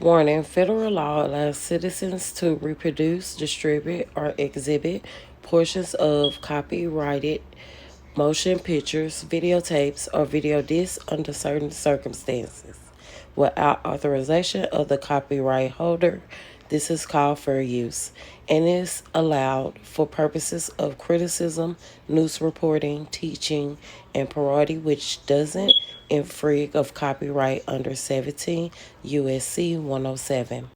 Warning: federal law allows citizens to reproduce, distribute, or exhibit portions of copyrighted motion pictures, videotapes, or video discs under certain circumstances without authorization of the copyright holder. This is called fair use and is allowed for purposes of criticism, news reporting, teaching, and parody, which doesn't infringe of copyright under 17 USC 107.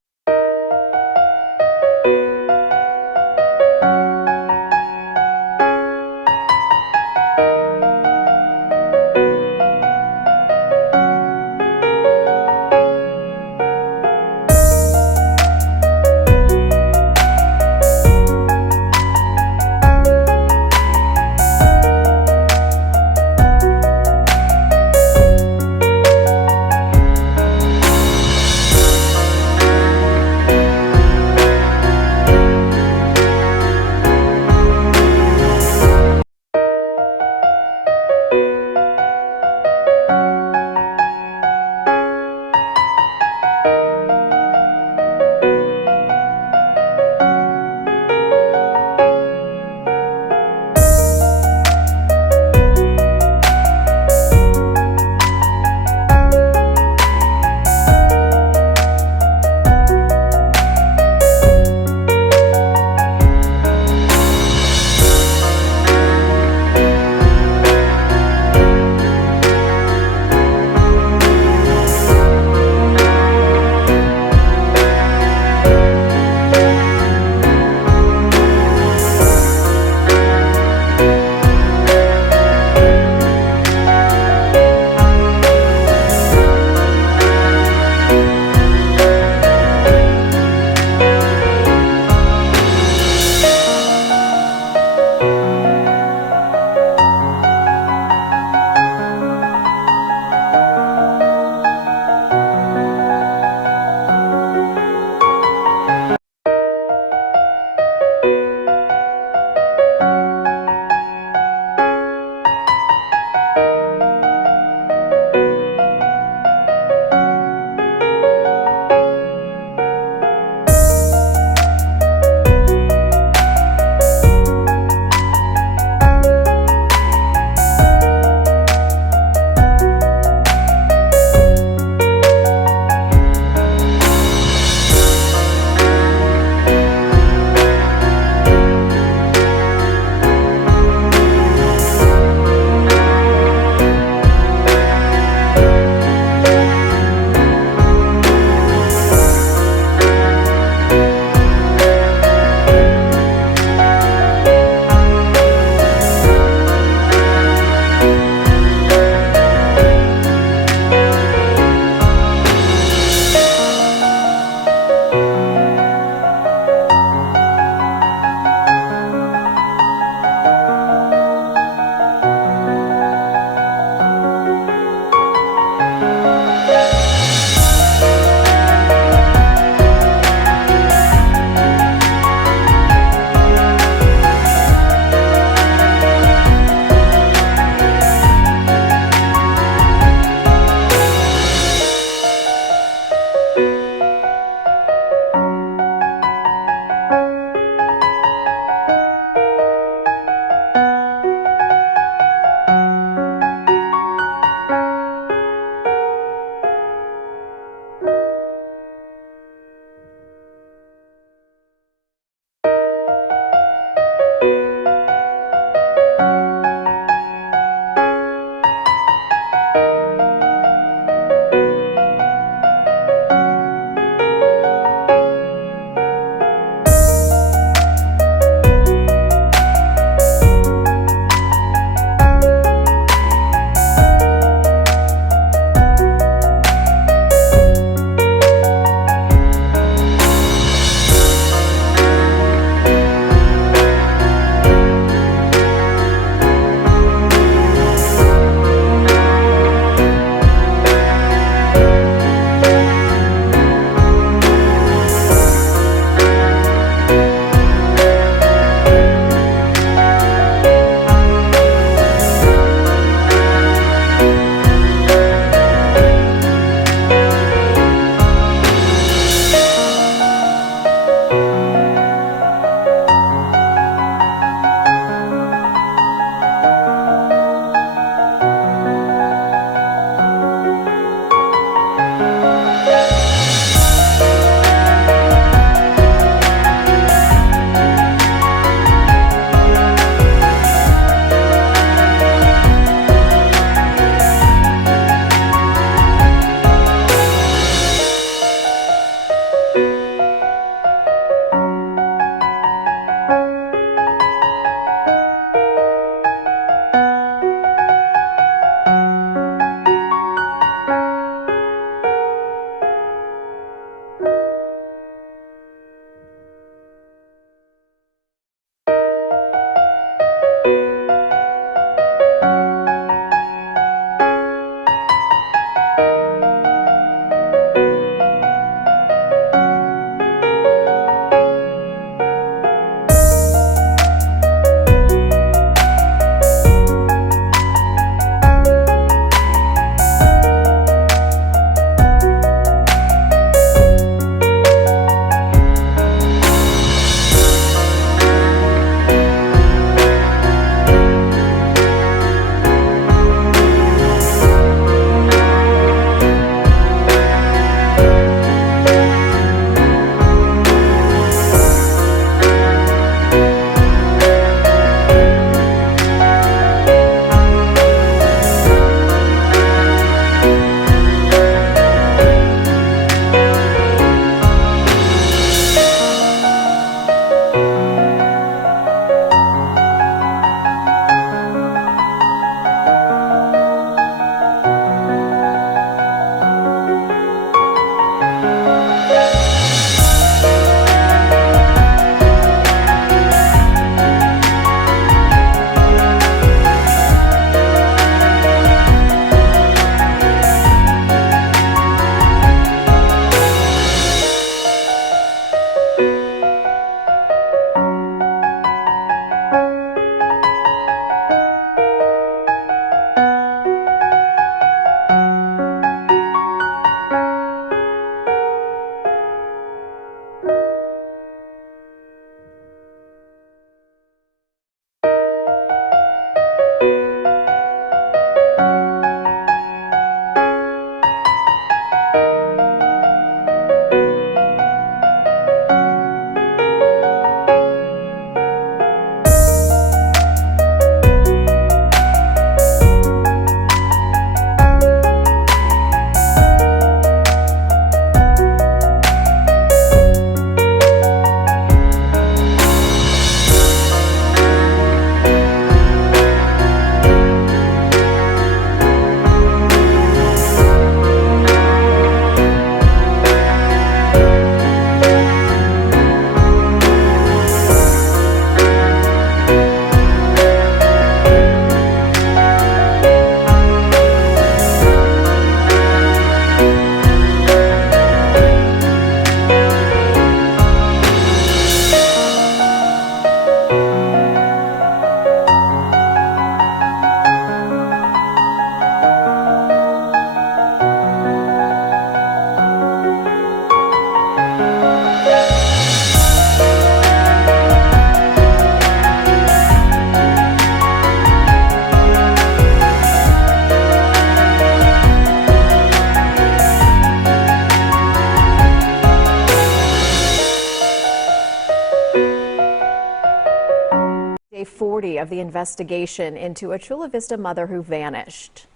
day 40 of the investigation into a Chula Vista mother who vanished.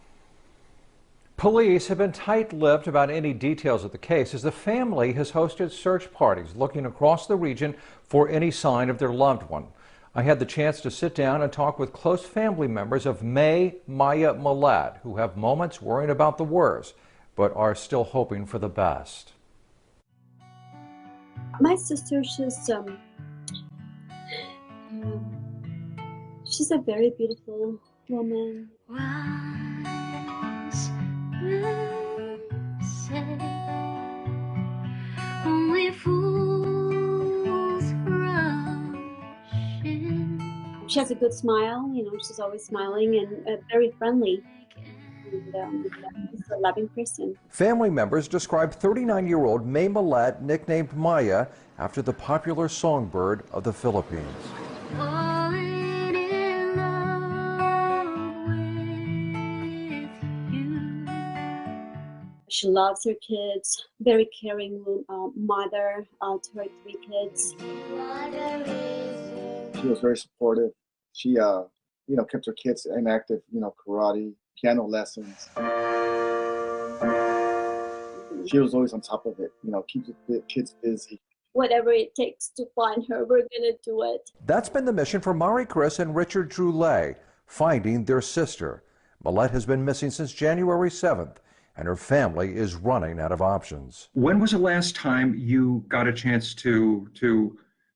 Police have been tight-lipped about any details of the case as the family has hosted search parties looking across the region for any sign of their loved one. I had the chance to sit down and talk with close family members of May Maya Millete, who have moments worrying about the worst, but are still hoping for the best. My sister, she's a very beautiful woman. Only fools rush in. She has a good smile, she's always smiling and very friendly. And she's a loving person. Family members describe 39-year-old May Millete, nicknamed Maya, after the popular songbird of the Philippines. Falling in love with you. She loves her kids, very caring mother to her 3 kids. She was very supportive. She, kept her kids inactive, karate, piano lessons. She was always on top of it, keeps the kids busy. Whatever it takes to find her, we're gonna do it. That's been the mission for Mari Chris and Richard Droulet, finding their sister. Millete has been missing since January 7th, and her family is running out of options. When was the last time you got a chance to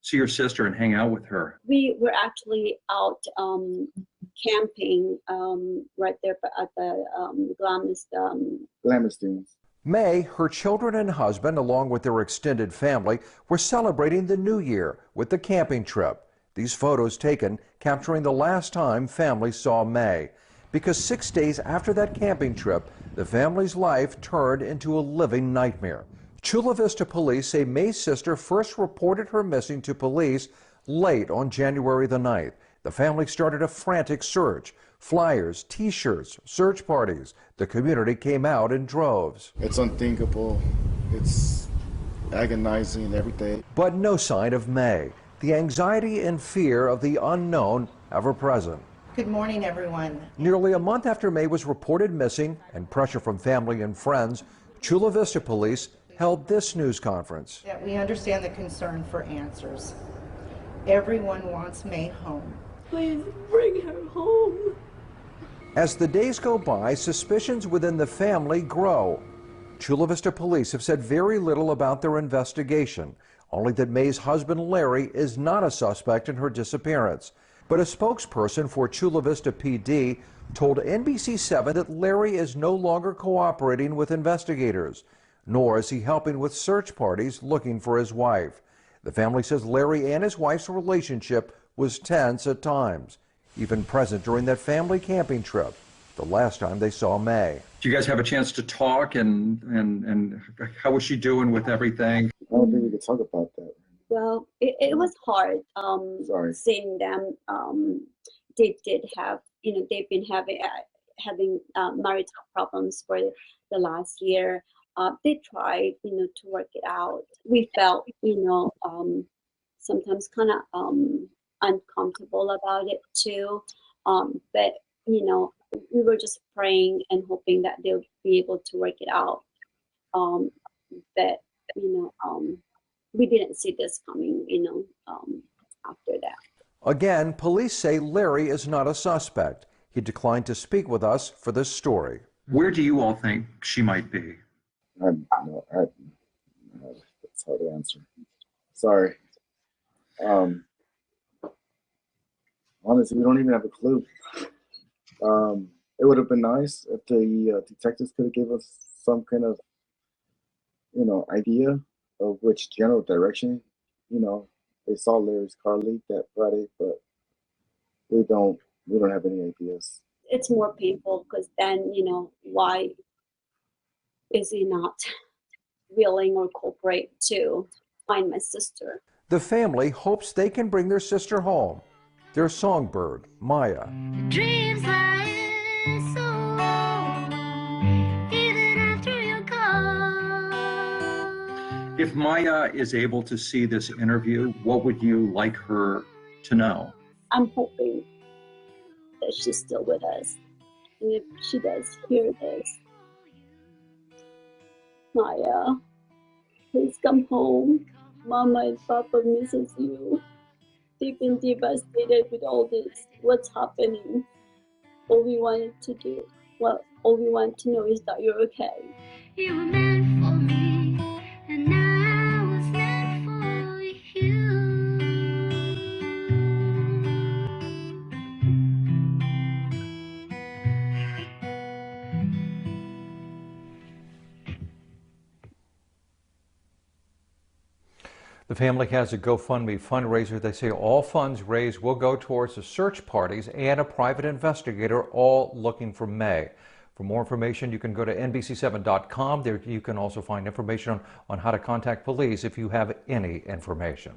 see your sister and hang out with her? We were actually out camping right there at the Glamistines. May, her children and husband, along with their extended family, were celebrating the new year with the camping trip. These photos taken capturing the last time family saw May. Because 6 days after that camping trip, the family's life turned into a living nightmare. Chula Vista police say May's sister first reported her missing to police late on January the 9th. The family started a frantic search. Flyers, T-shirts, search parties. The community came out in droves. It's unthinkable. It's agonizing every day. But no sign of May. The anxiety and fear of the unknown ever present. Good morning, everyone. Nearly a month after May was reported missing and pressure from family and friends, Chula Vista police held this news conference. That we understand the concern for answers. Everyone wants May home. Please bring her home. As the days go by, suspicions within the family grow. Chula Vista police have said very little about their investigation, only that May's husband Larry is not a suspect in her disappearance. But a spokesperson for Chula Vista PD told NBC7 that Larry is no longer cooperating with investigators, nor is he helping with search parties looking for his wife. The family says Larry and his wife's relationship was tense at times, even present during that family camping trip, the last time they saw May. Do you guys have a chance to talk and how was she doing with everything? I don't think we could talk about that. Well, it was hard seeing them. They did have, they've been having marital problems for the last year. They tried, to work it out. We felt, sometimes kind of uncomfortable about it too. But, we were just praying and hoping that they'll be able to work it out. But, we didn't see this coming, after that. Again, police say Larry is not a suspect. He declined to speak with us for this story. Where do you all think she might be? That's hard to answer. Sorry. Honestly, we don't even have a clue. It would have been nice if the detectives could have given us some kind of, idea of which general direction, they saw Larry's car leak that Friday, but we don't have any ideas. It's more painful because then, why is he not willing or cooperate to find my sister? The family hopes they can bring their sister home, their songbird, Maya. Dreams last so long, even after you're gone. If Maya is able to see this interview, what would you like her to know? I'm hoping that she's still with us. And if she does hear this, Maya, please come home. Mama and Papa misses you. They've been devastated with all this, what's happening. All we wanted to do, all we want to know is that you're okay. You were meant for me, and I was meant for you. The family has a GoFundMe fundraiser. They say all funds raised will go towards the search parties and a private investigator, all looking for May. For more information, you can go to NBC7.com. There you can also find information on how to contact police if you have any information.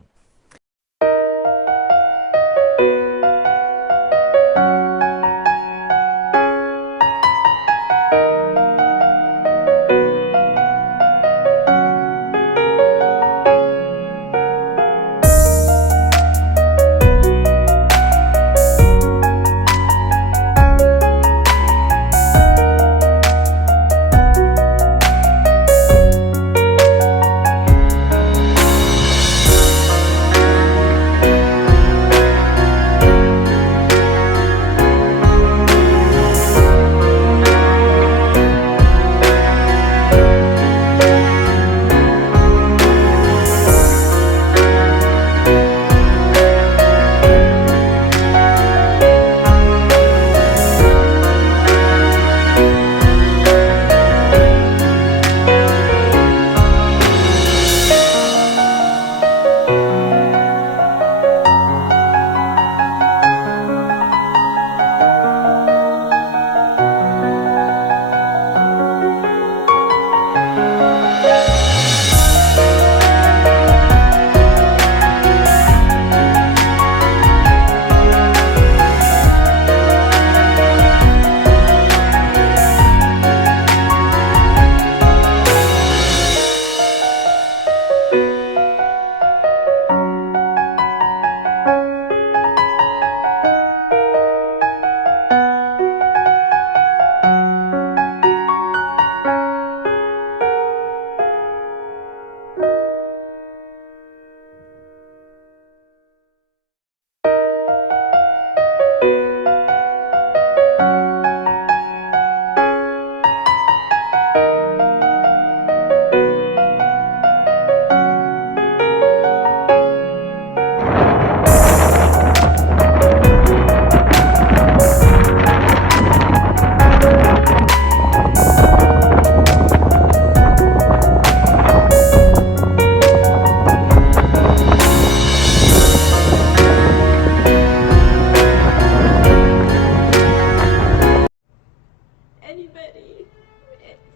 Anybody,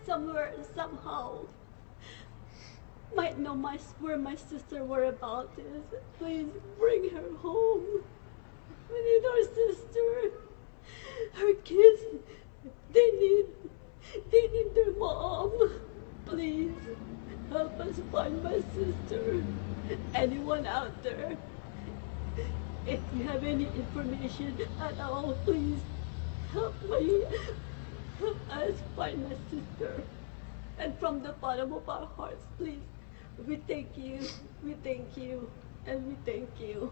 somewhere, somehow, might know where my sister whereabouts is. Please bring her home. We need our sister. Her kids, they need their mom. Please help us find my sister. Anyone out there, if you have any information at all, please help me. Help us find my sister. And from the bottom of our hearts, please, we thank you, and we thank you.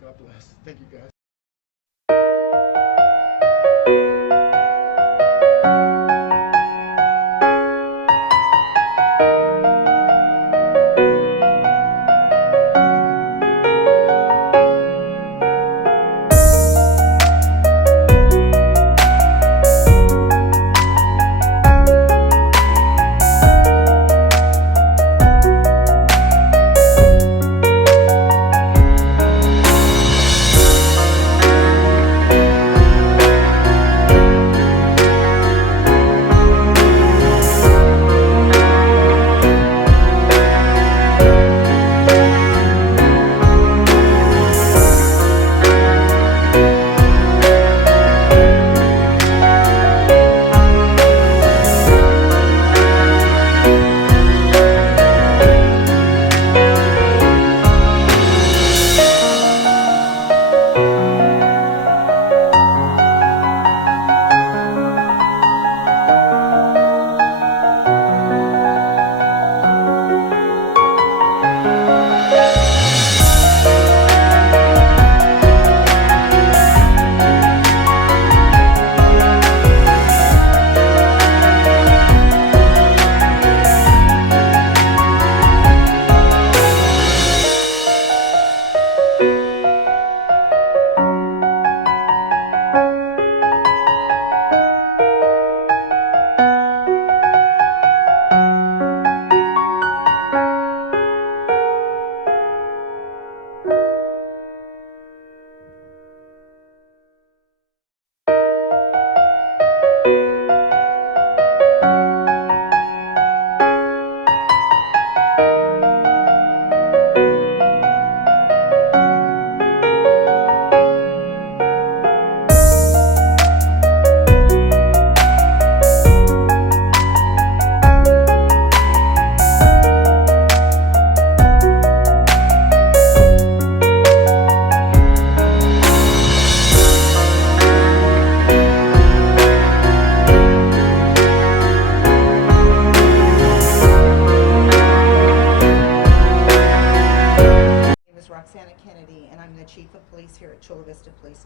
God bless. Thank you, guys.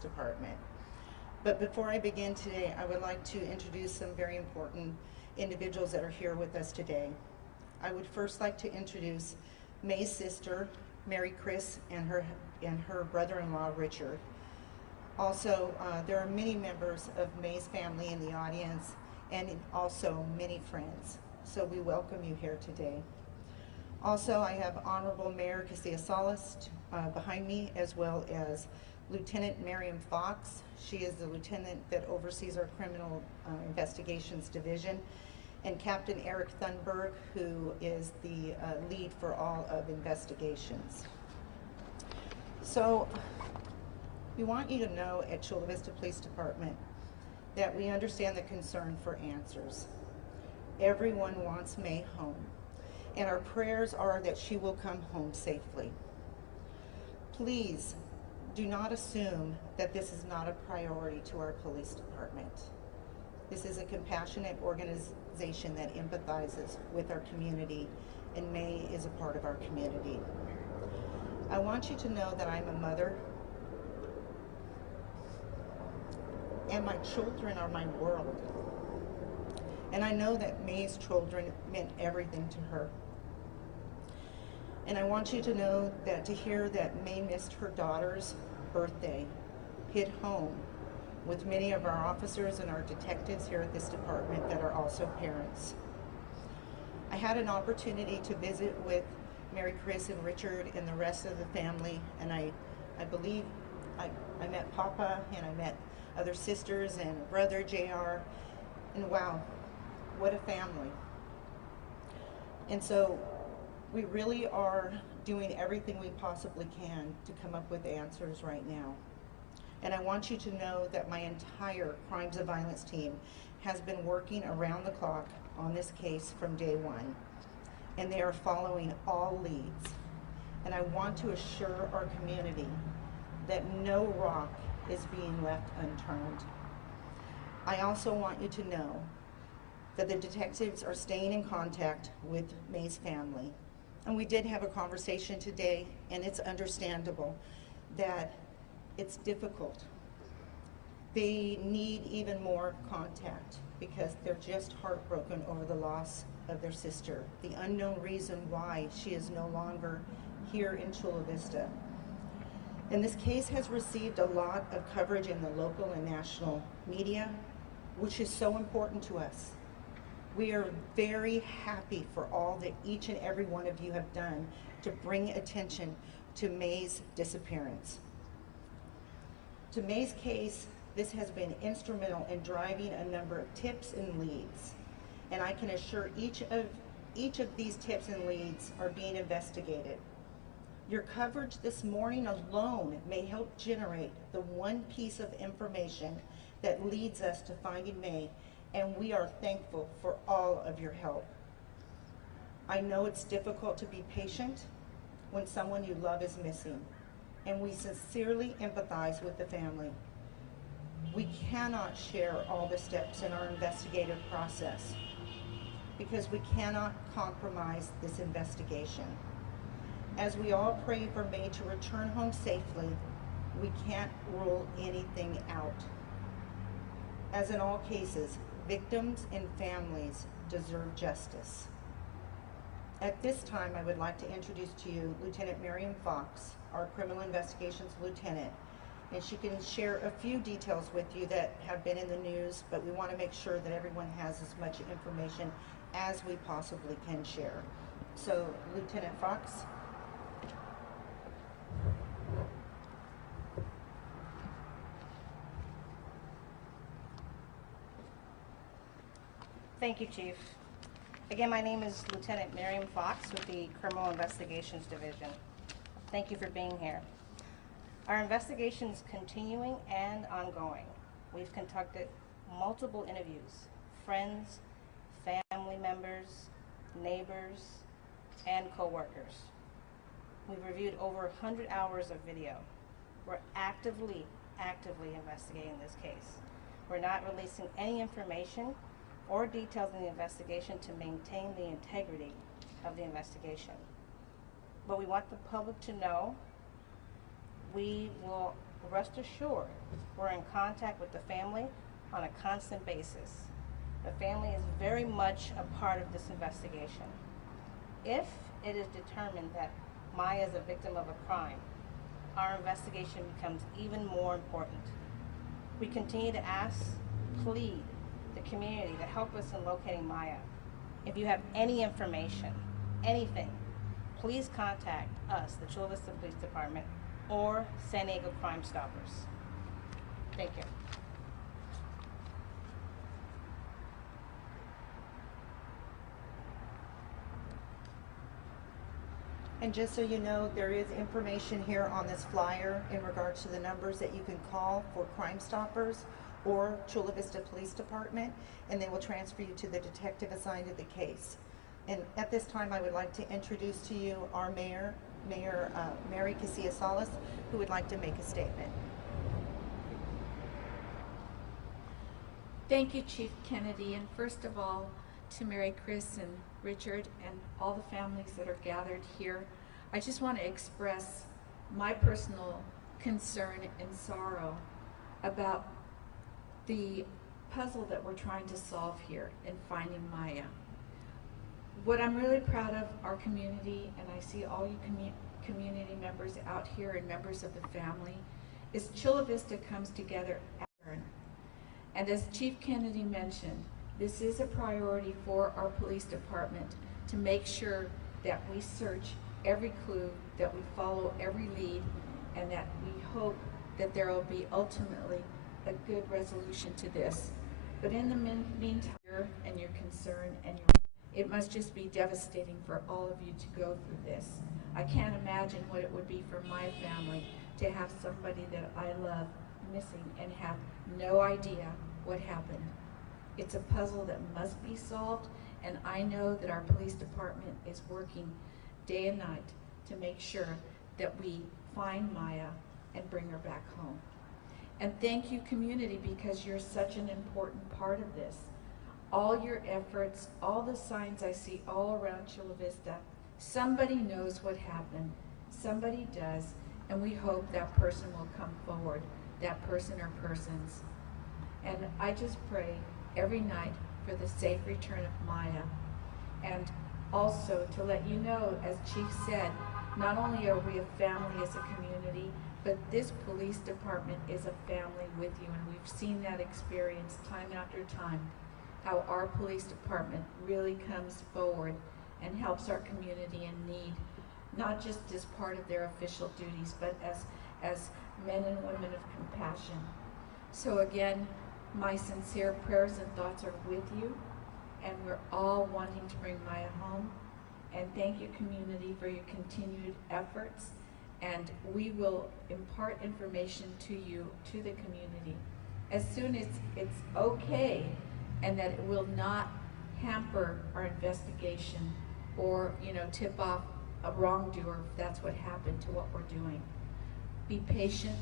Department. But before I begin today, I would like to introduce some very important individuals that are here with us today. I would first like to introduce May's sister, Mary Chris, and her brother-in-law, Richard. Also, there are many members of May's family in the audience, and also many friends. So we welcome you here today. Also, I have Honorable Mayor Casillas behind me, as well as Lieutenant Miriam Fox. She is the lieutenant that oversees our criminal investigations division, and Captain Eric Thunberg, who is the lead for all of investigations. So, we want you to know at Chula Vista Police Department that we understand the concern for answers. Everyone wants May home, and our prayers are that she will come home safely. Please do not assume that this is not a priority to our police department. This is a compassionate organization that empathizes with our community, and May is a part of our community. I want you to know that I'm a mother, and my children are my world. And I know that May's children meant everything to her. And I want you to know that to hear that May missed her daughter's birthday hit home with many of our officers and our detectives here at this department that are also parents. I had an opportunity to visit with Mary Chris and Richard and the rest of the family, and I believe I met Papa, and I met other sisters and brother JR, and wow, what a family. And so we really are doing everything we possibly can to come up with answers right now. And I want you to know that my entire crimes of violence team has been working around the clock on this case from day one. And they are following all leads. And I want to assure our community that no rock is being left unturned. I also want you to know that the detectives are staying in contact with May's family. And we did have a conversation today, and it's understandable that it's difficult. They need even more contact because they're just heartbroken over the loss of their sister, the unknown reason why she is no longer here in Chula Vista. And this case has received a lot of coverage in the local and national media, which is so important to us. We are very happy for all that each and every one of you have done to bring attention to May's disappearance. To May's case, this has been instrumental in driving a number of tips and leads. And I can assure each of these tips and leads are being investigated. Your coverage this morning alone may help generate the one piece of information that leads us to finding May, and we are thankful for all of your help. I know it's difficult to be patient when someone you love is missing, and we sincerely empathize with the family. We cannot share all the steps in our investigative process because we cannot compromise this investigation. As we all pray for May to return home safely, we can't rule anything out. As in all cases, victims and families deserve justice. At this time, I would like to introduce to you Lieutenant Miriam Fox, our Criminal Investigations Lieutenant, and she can share a few details with you that have been in the news, but we want to make sure that everyone has as much information as we possibly can share. So, Lieutenant Fox. Thank you, Chief. Again, my name is Lieutenant Miriam Fox with the Criminal Investigations Division. Thank you for being here. Our investigation is continuing and ongoing. We've conducted multiple interviews, friends, family members, neighbors, and co-workers. We've reviewed over 100 hours of video. We're actively investigating this case. We're not releasing any information or details in the investigation to maintain the integrity of the investigation. But we want the public to know we will Rest assured, we're in contact with the family on a constant basis. The family is very much a part of this investigation. If it is determined that Maya is a victim of a crime, our investigation becomes even more important. We continue to ask, plead, the community to help us in locating Maya. If you have any information, anything, please contact us, the Chula Vista Police Department, or San Diego Crime Stoppers. Thank you. And just so you know, there is information here on this flyer in regards to the numbers that you can call for Crime Stoppers or Chula Vista Police Department, and they will transfer you to the detective assigned to the case. And at this time, I would like to introduce to you our Mayor Mary Casillas-Salas, who would like to make a statement. Thank you, Chief Kennedy, and first of all, to Mary Chris and Richard and all the families that are gathered here. I just want to express my personal concern and sorrow about the puzzle that we're trying to solve here in finding Maya. What I'm really proud of our community, and I see all you community members out here and members of the family, is Chula Vista comes together. And as Chief Kennedy mentioned, this is a priority for our police department to make sure that we search every clue, that we follow every lead, and that we hope that there will be ultimately a good resolution to this. But in the meantime, and your concern and it must just be devastating for all of you to go through this. I can't imagine what it would be for my family to have somebody that I love missing and have no idea what happened. It's a puzzle that must be solved, and I know that our police department is working day and night to make sure that we find Maya and bring her back home. And thank you, community, because you're such an important part of this. All your efforts, all the signs I see all around Chula Vista, somebody knows what happened, somebody does, and we hope that person will come forward, that person or persons. And I just pray every night for the safe return of Maya. And also to let you know, as Chief said, not only are we a family as a community, but this police department is a family with you, and we've seen that experience time after time, how our police department really comes forward and helps our community in need, not just as part of their official duties, but as men and women of compassion. So again, my sincere prayers and thoughts are with you, and we're all wanting to bring Maya home. And thank you, community, for your continued efforts. And we will impart information to you, to the community, as soon as it's okay, and that it will not hamper our investigation or, tip off a wrongdoer if that's what happened to what we're doing. Be patient.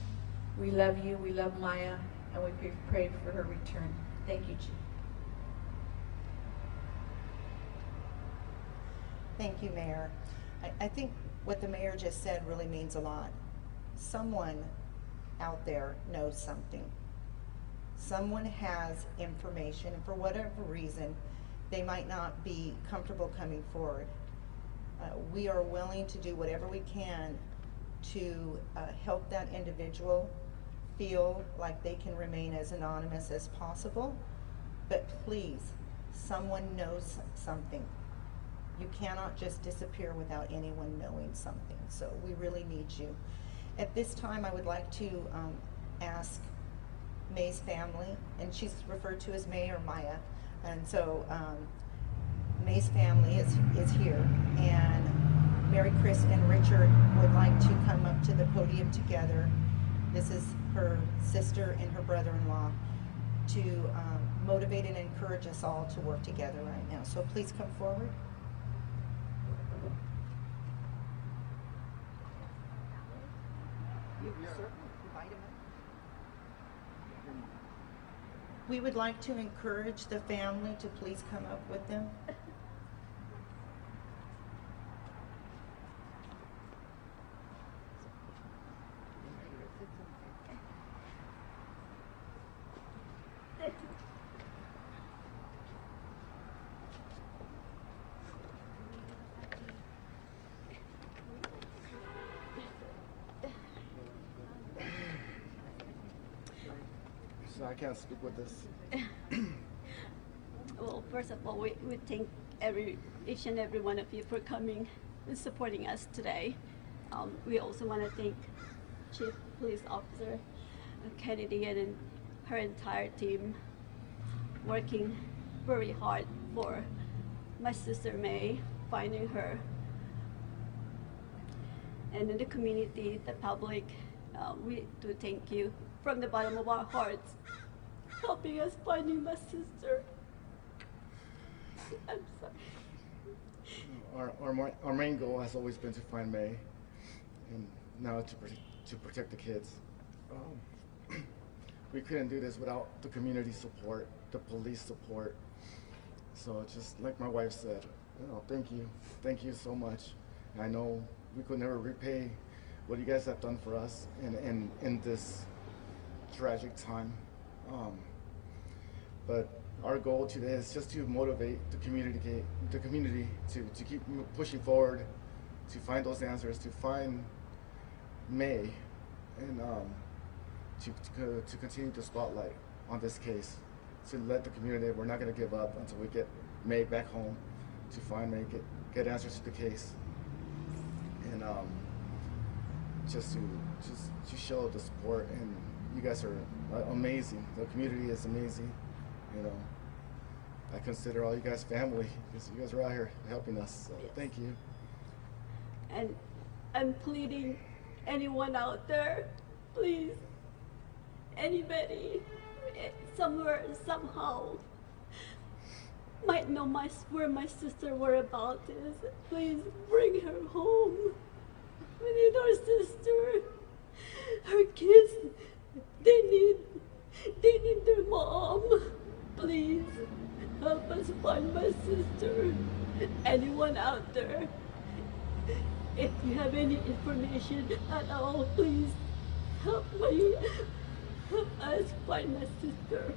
We love you. We love Maya, and we pray for her return. Thank you, Chief. Thank you, Mayor. I think what the mayor just said really means a lot. Someone out there knows something. Someone has information, and for whatever reason, they might not be comfortable coming forward. We are willing to do whatever we can to help that individual feel like they can remain as anonymous as possible. But please, someone knows something. You cannot just disappear without anyone knowing something. So we really need you. At this time, I would like to ask May's family, and she's referred to as May or Maya. And so May's family is here, and Mary Chris and Richard would like to come up to the podium together. This is her sister and her brother-in-law, to motivate and encourage us all to work together right now. So please come forward. You certainly invite him up. We would like to encourage the family to please come up with them. so I can't speak with this. Well, first of all, we thank each and every one of you for coming and supporting us today. We also want to thank Chief Police Officer Kennedy and her entire team working very hard for my sister May, finding her. And in the community, the public, we do thank you from the bottom of our hearts, helping us finding my sister. I'm sorry. Our main goal has always been to find May, and now to protect the kids. We couldn't do this without the community support, the police support. So it's just like my wife said, thank you so much. I know we could never repay what you guys have done for us in this tragic time. But our goal today is just to motivate the community to keep pushing forward, to find those answers, to find May, and to continue the spotlight on this case, to let the community, we're not going to give up until we get May back home, to find May, get answers to the case, and just to show the support. And you guys are amazing. The community is amazing. You know, I consider all you guys family because you guys are out here helping us. So yes. Thank you. And I'm pleading, anyone out there, please, anybody, somewhere, somehow, might know where my sister whereabouts is. Please bring her home. We need our sister. Her kids, they need their mom. Please help us find my sister. Anyone out there, if you have any information at all, please help us find my sister.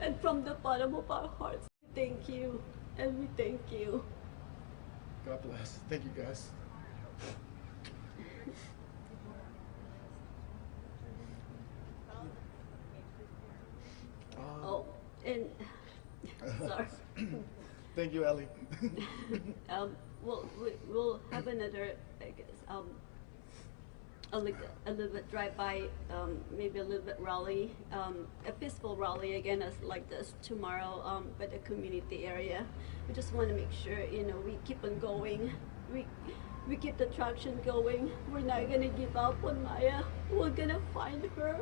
And from the bottom of our hearts, thank you, and we thank you. God bless. Thank you, guys. Oh, and sorry. Thank you, Ellie. We'll have another, I guess, a little bit drive-by, maybe a little bit rally, a peaceful rally again as like this tomorrow, by the community area. We just want to make sure, we keep on going. We keep the traction going. We're not gonna give up on Maya. We're gonna find her.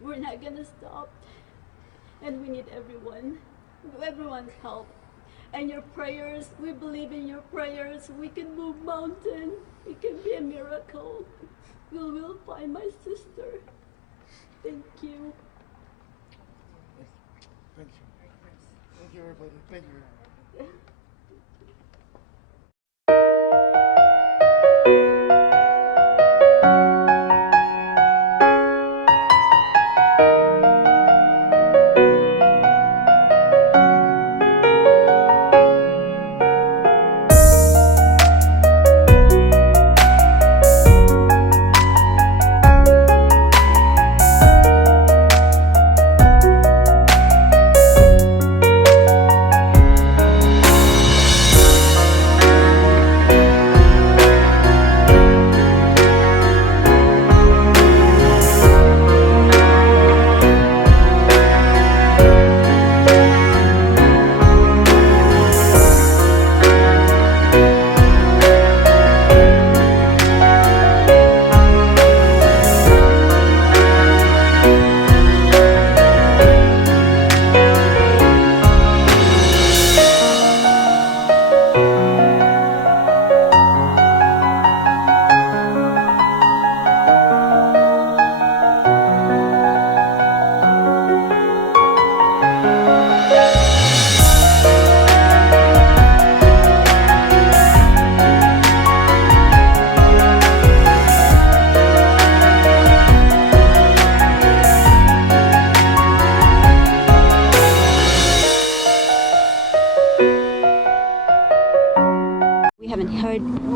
We're not gonna stop. And we need everyone's help. And your prayers, we believe in your prayers. We can move mountains. It can be a miracle. We will find my sister. Thank you. Thank you. Thank you, everybody. Thank you.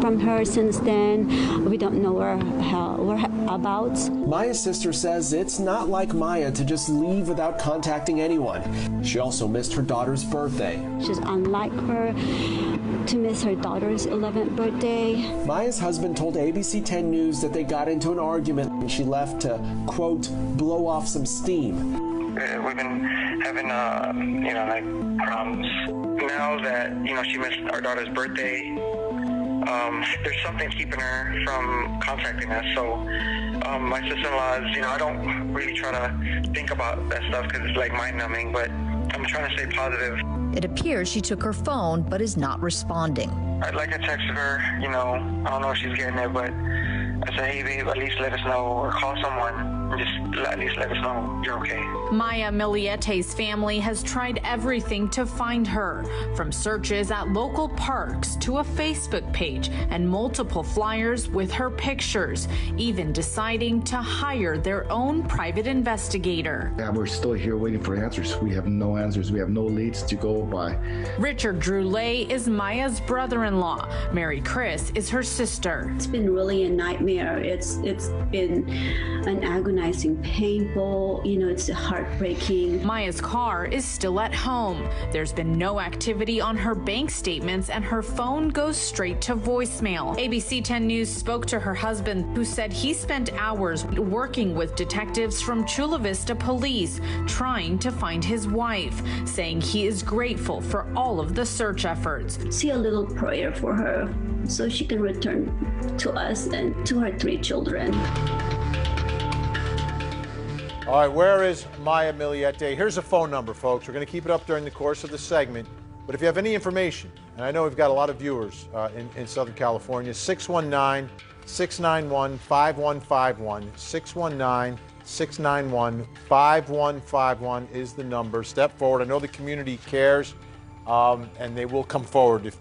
from her since then. We don't know where whereabouts. Maya's sister says it's not like Maya to just leave without contacting anyone. She also missed her daughter's birthday. She's unlike her to miss her daughter's 11th birthday. Maya's husband told ABC 10 News that they got into an argument and she left to, quote, blow off some steam. We've been having, like problems. Now that, she missed our daughter's birthday, there's something keeping her from contacting us. So my sister-in-law is, I don't really try to think about that stuff because it's like mind-numbing, but I'm trying to stay positive. It appears she took her phone but is not responding. I'd like to text her, I don't know if she's getting it, but I say, hey babe, at least let us know, or call someone. Just at least let us know you're okay. Maya Millete's family has tried everything to find her, from searches at local parks to a Facebook page and multiple flyers with her pictures, even deciding to hire their own private investigator. Yeah, we're still here waiting for answers. We have no answers. We have no leads to go by. Richard Droulet is Maya's brother-in-law. Mary Chris is her sister. It's been really a nightmare. It's been an agonizing, painful, it's heartbreaking. Maya's car is still at home. There's been no activity on her bank statements and her phone goes straight to voicemail. ABC 10 News spoke to her husband, who said he spent hours working with detectives from Chula Vista Police trying to find his wife, saying he is grateful for all of the search efforts. Say a little prayer for her so she can return to us and to her 3 children. All right, where is Maya Millete? Here's a phone number, folks. We're going to keep it up during the course of the segment. But if you have any information, and I know we've got a lot of viewers in Southern California, 619-691-5151. 619-691-5151 is the number. Step forward. I know the community cares, and they will come forward if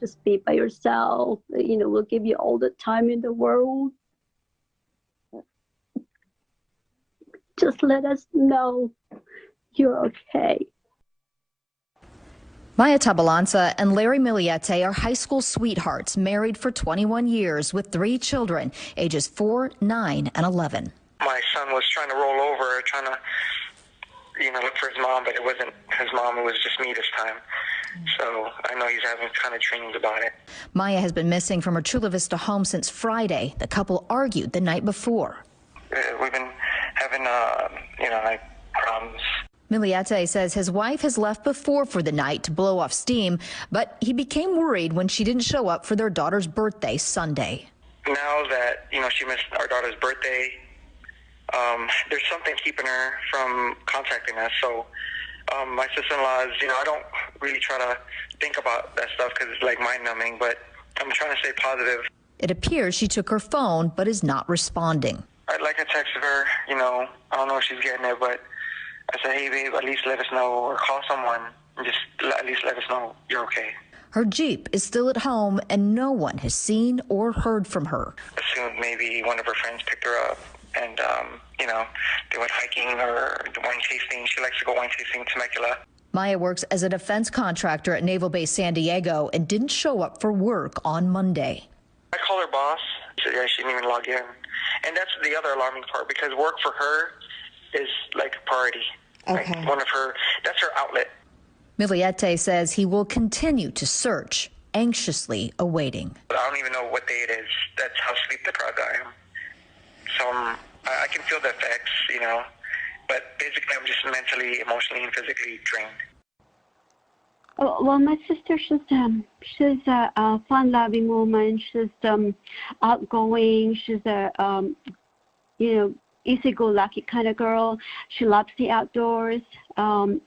just be by yourself. We'll give you all the time in the world. Just let us know you're okay. Maya Tabalanza and Larry Millete are high school sweethearts, married for 21 years with 3 children, ages 4, 9, and 11. My son was trying to roll over, trying to, look for his mom, but it wasn't his mom, it was just me this time. So I know he's having kind of dreams about it. Maya has been missing from her Chula Vista home since Friday. The couple argued the night before. We've been having, problems. Millete says his wife has left before for the night to blow off steam, but he became worried when she didn't show up for their daughter's birthday Sunday. Now that, she missed our daughter's birthday, there's something keeping her from contacting us. So my sister-in-law is, I don't really try to think about that stuff because it's like mind-numbing, but I'm trying to stay positive. It appears she took her phone but is not responding. I'd like to text her, I don't know if she's getting it, but I said, hey, babe, at least let us know, or call someone and just at least let us know you're okay. Her Jeep is still at home and no one has seen or heard from her. Assumed maybe one of her friends picked her up and, they went hiking or wine tasting. She likes to go wine tasting in Temecula. Maya works as a defense contractor at Naval Base San Diego and didn't show up for work on Monday. I called her boss. She said, yeah, she didn't even log in. And that's the other alarming part, because work for her is like a priority. Okay. Like that's her outlet. Millete says he will continue to search, anxiously awaiting. I don't even know what day it is. That's how sleep deprived I am. So I can feel the effects, but basically I'm just mentally, emotionally, and physically drained. Well, my sister, she's a fun-loving woman. She's outgoing. She's a easy-go-lucky kind of girl. She loves the outdoors.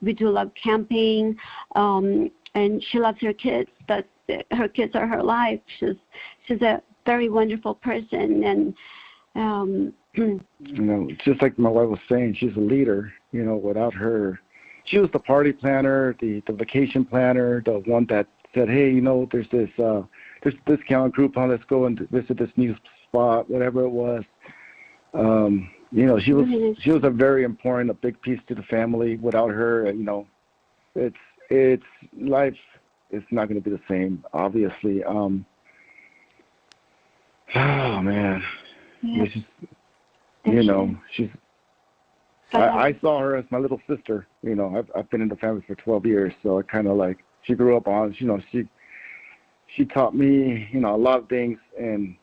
We do love camping, and she loves her kids. Her kids are her life. She's a very wonderful person, and just like my wife was saying, she's a leader. Without her, she was the party planner, the vacation planner, the one that said, hey, there's this discount coupon, let's go and visit this new spot, whatever it was. She was a very important, a big piece to the family. Without her, it's life is not going to be the same, obviously. Oh man, yeah. She's. I saw her as my little sister. I've been in the family for 12 years, so I kind of like, she grew up on. She taught me, a lot of things, and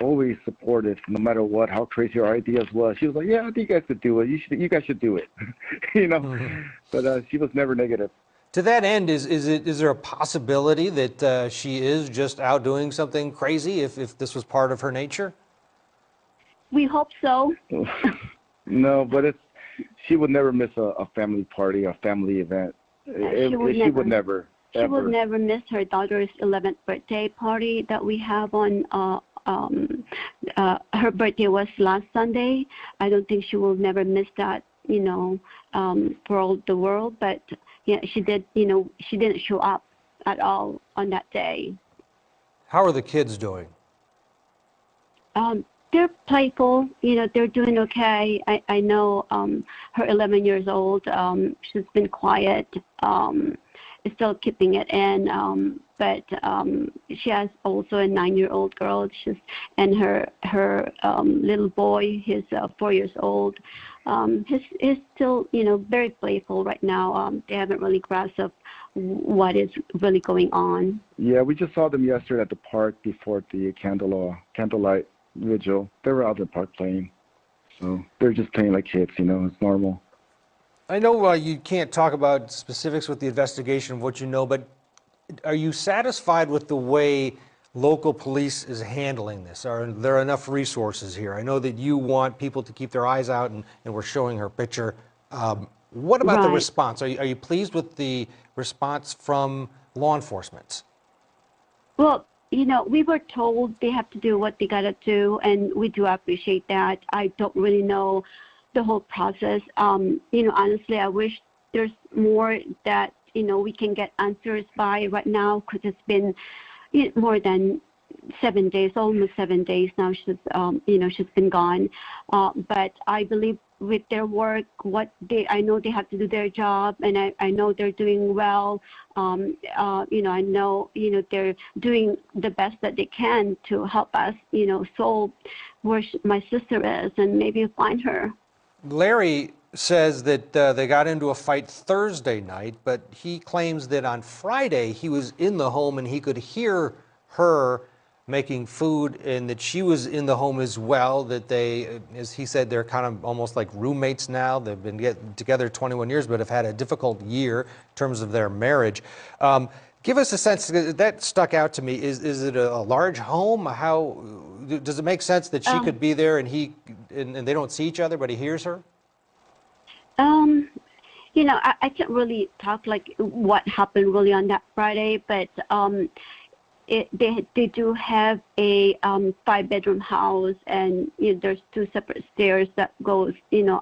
always supportive, no matter what, how crazy her ideas was. She was like, yeah, I think you guys could do it. You guys should do it. But she was never negative. To that end, is there a possibility that she is just out doing something crazy if this was part of her nature? We hope so. No, but she would never miss a family party, a family event. She would never. She will never miss her daughter's 11th birthday party that we have on. Her birthday was last Sunday. I don't think she will never miss that. For all the world. But yeah, she did. She didn't show up at all on that day. How are the kids doing? They're playful. They're doing okay. I know her 11 years old. She's been quiet. Still keeping it in. But she has also a 9-year-old girl. And her little boy. He's 4 years old. He's still very playful right now. They haven't really grasped of what is really going on. Yeah, we just saw them yesterday at the park before the candlelight vigil. They were out in the park playing, so they're just playing like kids. It's normal. I know you can't talk about specifics with the investigation of what you know, but are you satisfied with the way local police is handling this? Are there enough resources here? I know that you want people to keep their eyes out, and we're showing her picture. What about the response? Are you pleased with the response from law enforcement? Well, we were told they have to do what they got to do, and we do appreciate that. I don't really know the whole process. Honestly, I wish there's more that, we can get answers by right now, because it's been more than 7 days, almost 7 days now. She's been gone. But I believe with their work, I know they have to do their job, and I know they're doing well. I know, they're doing the best that they can to help us, solve where my sister is and maybe find her. Larry says that they got into a fight Thursday night, but he claims that on Friday he was in the home and he could hear her making food, and that she was in the home as well, that they, as he said, they're kind of almost like roommates now. They've been together 21 years, but have had a difficult year in terms of their marriage. Give us a sense, that stuck out to me. Is it a large home? How does it make sense that she could be there and they don't see each other, but he hears her? I can't really talk like what happened really on that Friday, but they do have a 5-bedroom house, and there's 2 separate stairs that goes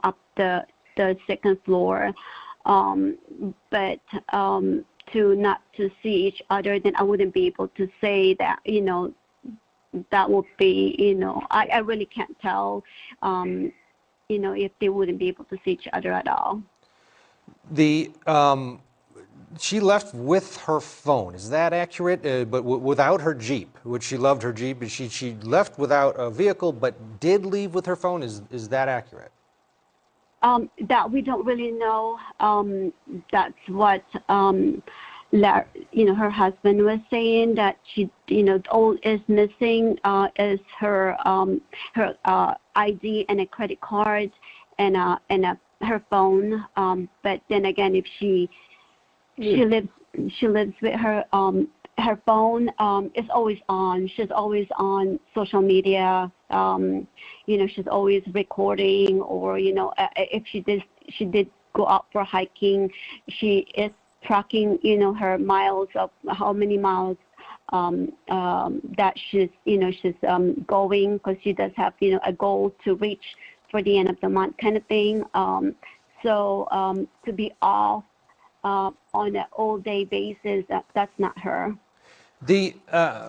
up the 2nd floor. But to not to see each other, then I wouldn't be able to say that that would be I really can't tell if they wouldn't be able to see each other at all. She left with her phone. Is that accurate? But without her Jeep, which she loved her Jeep, but she left without a vehicle, but did leave with her phone. Is that accurate? That we don't really know. That's what her husband was saying, that she, all is missing is her ID and a credit card and her phone. But then again, if she lives with her phone is always on. She's always on social media. She's always recording, or if she did go out for hiking, she is tracking her miles of how many miles that she's going, because she does have a goal to reach for the end of the month kind of thing. So to be off on an all-day basis, that's not her.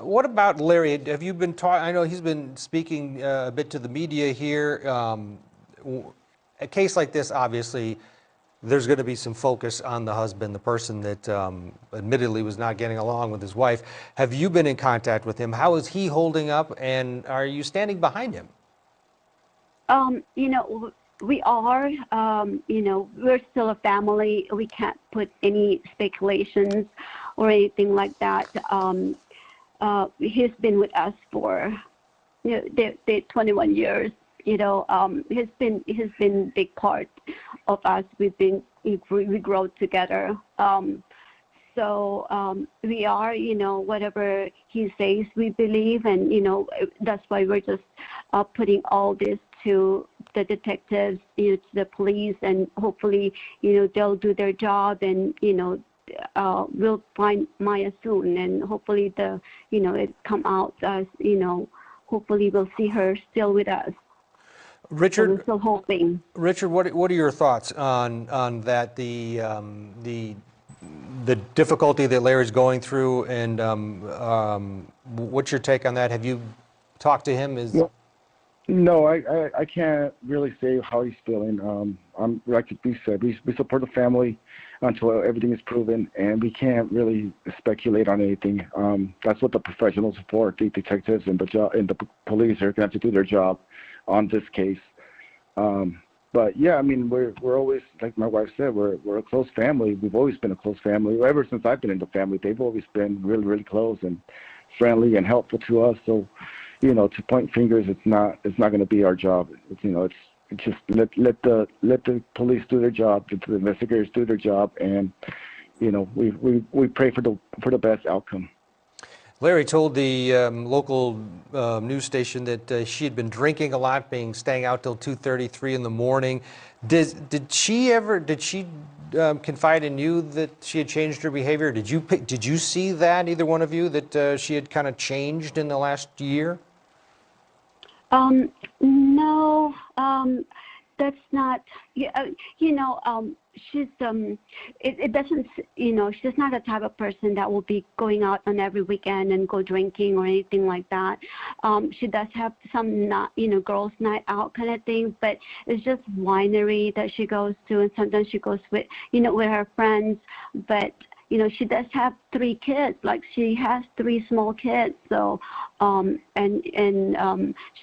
What about Larry? Have you been talking? I know he's been speaking a bit to the media here. A case like this, obviously, there's going to be some focus on the husband, the person that admittedly was not getting along with his wife. Have you been in contact with him? How is he holding up, and are you standing behind him? We are, we're still a family. We can't put any speculations or anything like that. He's been with us for, the 21 years. He's been a big part of us. We grow together. So we are, whatever he says, we believe, and that's why we're just putting all this to the detectives, to the police, and hopefully, they'll do their job, and we'll find Maya soon, and hopefully it come out as hopefully we'll see her still with us. Richard, so we're still hoping. Richard, what are your thoughts on that? The difficulty that Larry's going through, and what's your take on that? Have you talked to him? No, I can't really say how he's feeling. I'm like we said, we support the family until everything is proven, and we can't really speculate on anything. That's what the professionals for, the detectives and the police are going to have to do their job on this case. But yeah, I mean, we're always, like my wife said, we're a close family. We've always been a close family. Ever since I've been in the family, they've always been really, really close and friendly and helpful to us. So, to point fingers, it's not going to be our job. It's just let the police do their job, let the investigators do their job, and we pray for the best outcome. Larry told the local news station that she had been drinking a lot, staying out till 2:30, 3 in the morning. Did she confide in you that she had changed her behavior? Did you see that, either one of you, that she had kind of changed in the last year? No. that's not, she's it doesn't, she's not the type of person that will be going out on every weekend and go drinking or anything like that. She does have some not, girls' night out kind of thing, but it's just winery that she goes to, and sometimes she goes with, with her friends. But she does have 3 kids. Like, she has 3 small kids. So,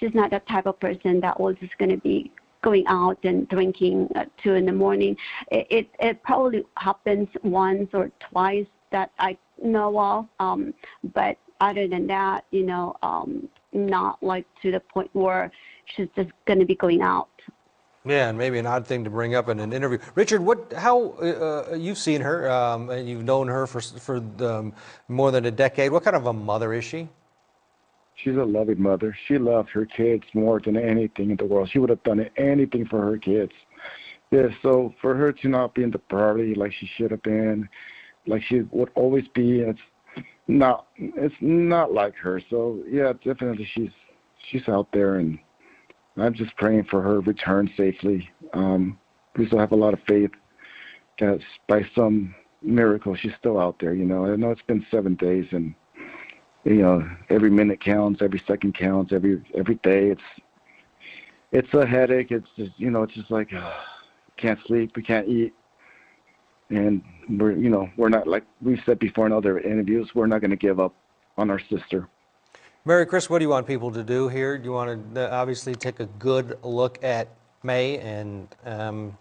she's not the type of person that was just going to be going out and drinking at 2 in the morning. It probably happens once or twice that I know of. But other than that, not like to the point where she's just going to be going out. Yeah, and maybe an odd thing to bring up in an interview. Richard, how you've seen her, and you've known her for more than a decade. What kind of a mother is she? She's a loving mother. She loves her kids more than anything in the world. She would have done anything for her kids. Yeah, so for her to not be in the priority like she should have been, like she would always be, it's not like her. So yeah, definitely she's out there, and I'm just praying for her return safely. We still have a lot of faith that by some miracle she's still out there. I know it's been 7 days, and every minute counts, every second counts, every day. It's a headache. It's just it's just like can't sleep, we can't eat, and we're not, like we said before in other interviews, we're not going to give up on our sister. Mary Chris, what do you want people to do here? Do you want to obviously take a good look at May and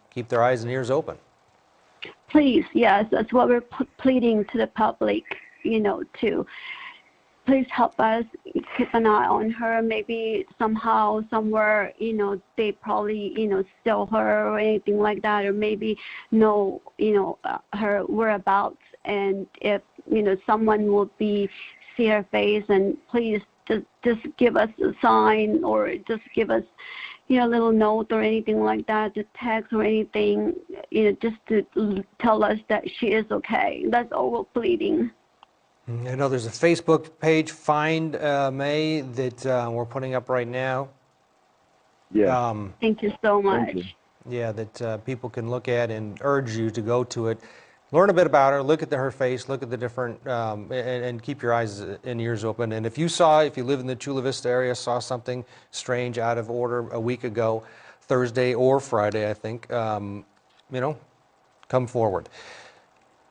keep their eyes and ears open? Please, yes, that's what we're pleading to the public, to please help us keep an eye on her. Maybe somehow, somewhere, they probably, steal her or anything like that, or maybe know, her whereabouts. And if, someone will see her face, and please just give us a sign, or just give us, a little note or anything like that, a text or anything, just to tell us that she is okay. That's all we're pleading. I know there's a Facebook page, Find May, that we're putting up right now. Yeah. Thank you so much. Thank you. Yeah, that people can look at, and urge you to go to it. Learn a bit about her, look at her face, look at the different, and keep your eyes and ears open. And if you live in the Chula Vista area, saw something strange, out of order a week ago, Thursday or Friday, I think, come forward.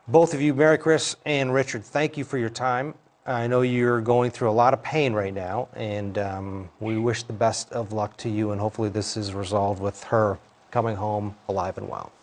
Both of you, Mary Chris and Richard, thank you for your time. I know you're going through a lot of pain right now, and we wish the best of luck to you, and hopefully this is resolved with her coming home alive and well.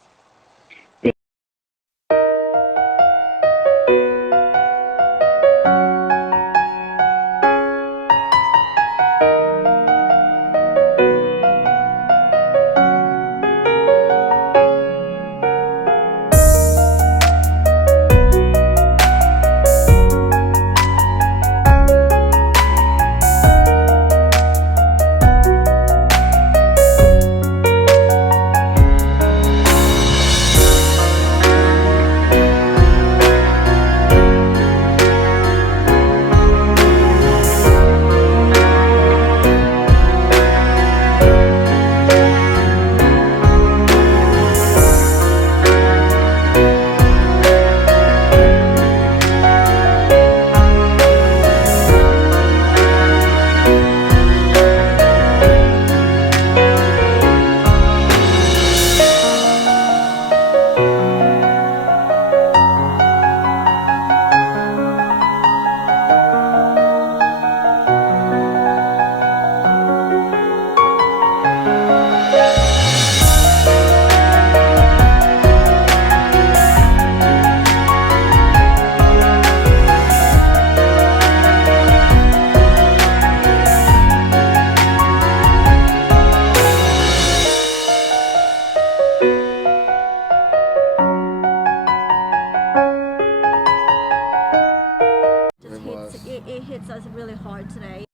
It hits us really hard today.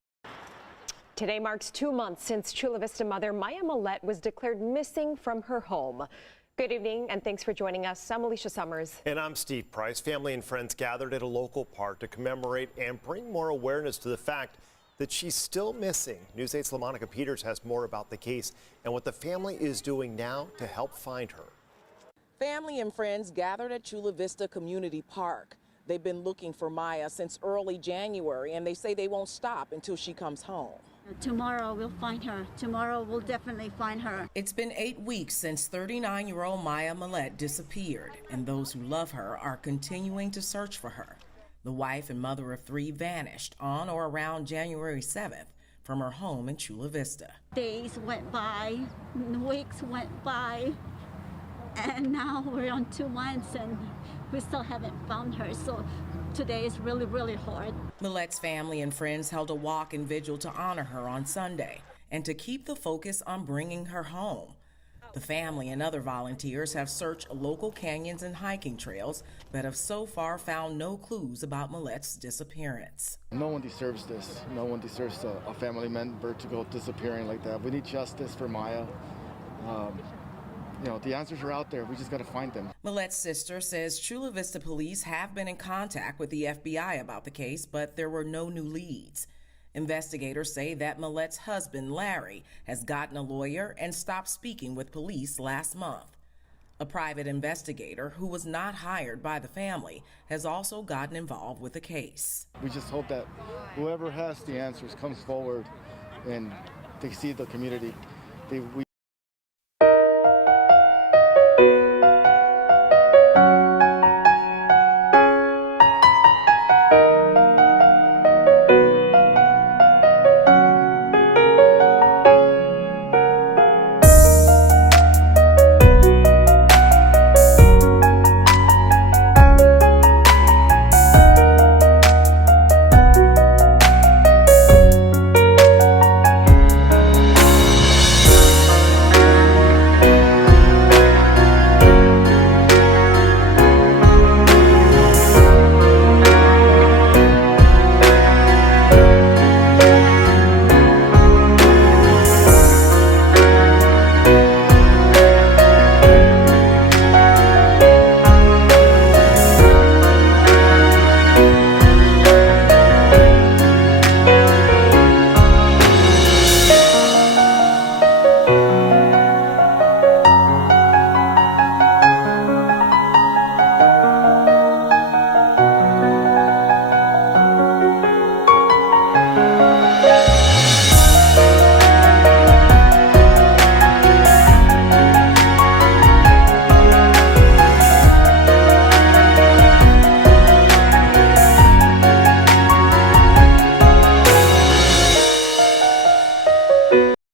Today marks 2 months since Chula Vista mother Maya Millete was declared missing from her home. Good evening, and thanks for joining us. I'm Alicia Summers. And I'm Steve Price. Family and friends gathered at a local park to commemorate and bring more awareness to the fact that she's still missing. News 8's LaMonica Peters has more about the case and what the family is doing now to help find her. Family and friends gathered at Chula Vista Community Park. They've been looking for Maya since early January, and they say they won't stop until she comes home. Tomorrow we'll find her. Tomorrow we'll definitely find her. It's been 8 weeks since 39-year-old Maya Millete disappeared, and those who love her are continuing to search for her. The wife and mother of 3 vanished on or around January 7th from her home in Chula Vista. Days went by, weeks went by, and now we're on 2 months and we still haven't found her. So today is really, really hard. Millete's family and friends held a walk and vigil to honor her on Sunday and to keep the focus on bringing her home. The family and other volunteers have searched local canyons and hiking trails, but have so far found no clues about Millete's disappearance. No one deserves this. No one deserves a family member to go disappearing like that. We need justice for Maya. You know, the answers are out there. We just got to find them. Millete's sister says Chula Vista police have been in contact with the FBI about the case, but there were no new leads. Investigators say that Millete's husband, Larry, has gotten a lawyer and stopped speaking with police last month. A private investigator who was not hired by the family has also gotten involved with the case. We just hope that whoever has the answers comes forward and they see the community. We